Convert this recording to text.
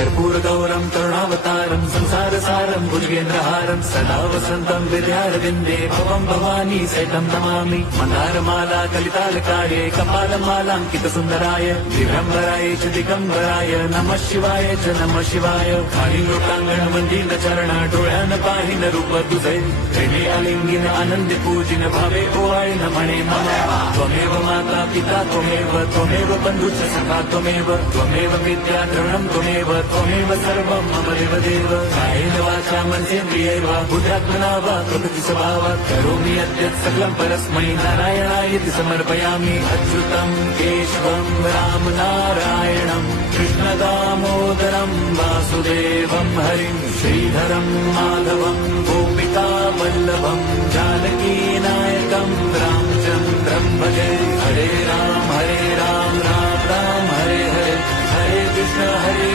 कर्पूरगौरं करुणावतारं संसारसारं भुजगेन्द्रहारं सदा वसन्तं विद्यारविन्दे भवं भवानी सहितं नमामि। मन्दारमाला कलितालकाये कपालमालाङ्कितसुन्दराय दिगम्बराय च दिगम्बराय नमः शिवाय च नमः शिवाय। खाली लोकांगण मंदिर चरण डोळ्यान पाहिन रूप तुझे प्रेमी अलिंगिन आनंदी पूजिन भावे ओवाळीन म्हणे मला त्वमेव माता पिता त्वमेव बंधुच सखा त्वमेव विद्या द्रवणं त्वमेव सर्वं मम देव कायेन वाचा मनसेन्द्रियैर्वा बुद्ध्यात्मना वा प्रकृति स्वभावात् करोमि यद्यत् सकलं परस्मै नारायणायति समर्पयामि। अच्युतं केशवं राम नारायणं कृष्णदामोदरं वासुदेवं हरिं श्रीधरं माधवं गोपिका वल्लभं जानकीनायकं रामचन्द्रं भजे। हरे राम राम राम हरे हरे, हरे कृष्ण हरे